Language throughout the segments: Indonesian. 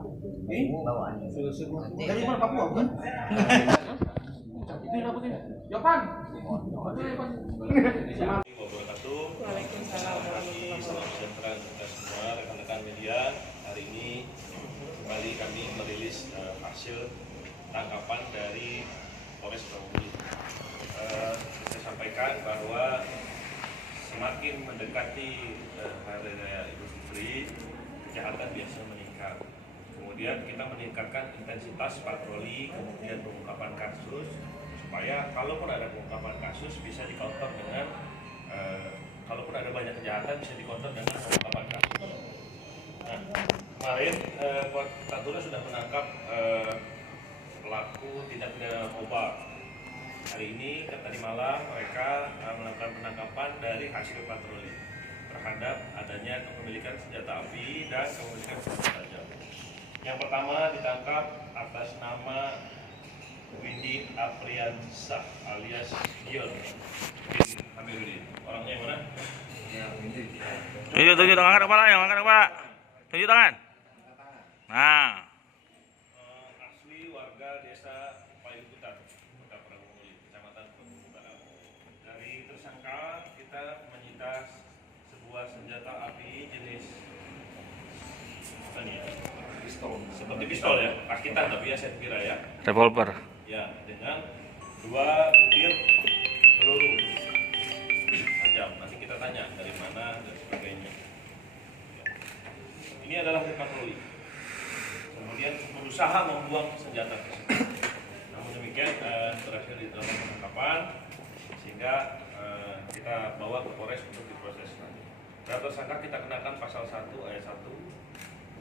bawaannya. Dari mana Papua bukan? Ini rambutnya. Yopan. Waalaikumsalam warahmatullahi wabarakatuh. Salam sejahtera kita semua rekan-rekan media. Hari ini kembali kami merilis hasil tangkapan dari Polres Sukabumi. Saya sampaikan bahwa semakin mendekati hari raya Idul Fitri, kejahatan biasa meningkat. Kemudian kita meningkatkan intensitas patroli, kemudian pengungkapan kasus, supaya kalaupun ada pengungkapan kasus bisa dikontrol dengan kalaupun ada banyak kejahatan bisa dikontrol dengan pengungkapan kasus. Nah, kemarin Tatula sudah menangkap pelaku tindak pidana narkoba. Hari ini tadi malam mereka melakukan penangkapan dari hasil patroli terhadap adanya kepemilikan senjata api dan kepemilikan senjata tajam. Yang pertama ditangkap atas nama Windy Apriansah alias Gion bin Amiruddin. Orangnya yang mana? Tunjuk tangan kepala, yang angkat kepala. Tunjuk tangan. Nah, Asli warga desa Payukutan, Kota Pramuka, Kecamatan Pramuka Barat. Dari tersangka kita menyita sebuah senjata api jenis apa nih ya? Pistol. Seperti pistol ya, rakitan tapi ya saya kira ya. revolver. Ya, dengan 2 butir peluru tajam. Nanti kita tanya dari mana dan sebagainya. Ini adalah patroli. Kemudian berusaha membuang senjata tersebut. Namun demikian berhasil dilakukan penangkapan sehingga kita bawa ke Polres untuk diproses nanti. Terhadap tersangka kita kenakan pasal 1 ayat 1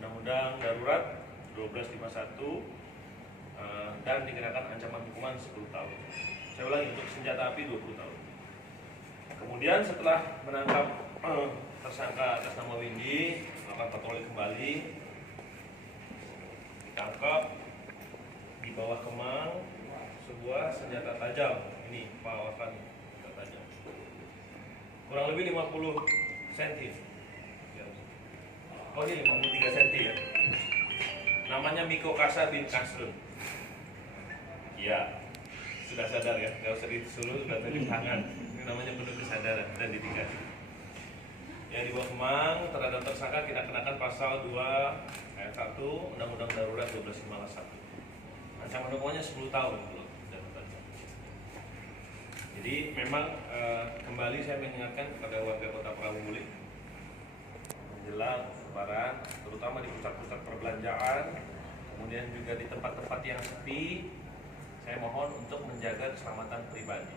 Undang-Undang Darurat 1251 dan dikenakan ancaman hukuman 10 tahun. Saya ulangi, untuk senjata api 20 tahun. Kemudian setelah menangkap tersangka atas nama Windy, melakukan patroli kembali, ditangkap di bawah Kemang sebuah senjata tajam. Ini pawakan senjata tajam, kurang lebih 50 cm. Oh ini 53 cm ya. Namanya Miko Kasa bin Kasrun. Ya, sudah sadar ya, nggak usah disuruh, sudah tunjuk tangan. Ini namanya penuh kesadaran dan ditinggali. Yang di bawah Kemang terhadap tersangka kita kenakan pasal 2 ayat 1 Undang-Undang Darurat 1251. Ancaman hukumannya 10 tahun. Jadi memang kembali saya mengingatkan kepada warga Kota Pramuka menjelang Lebaran, terutama di pusat-pusat perbelanjaan, kemudian juga di tempat-tempat yang sepi, saya mohon untuk menjaga keselamatan pribadi.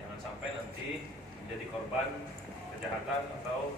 Jangan sampai nanti menjadi korban kejahatan atau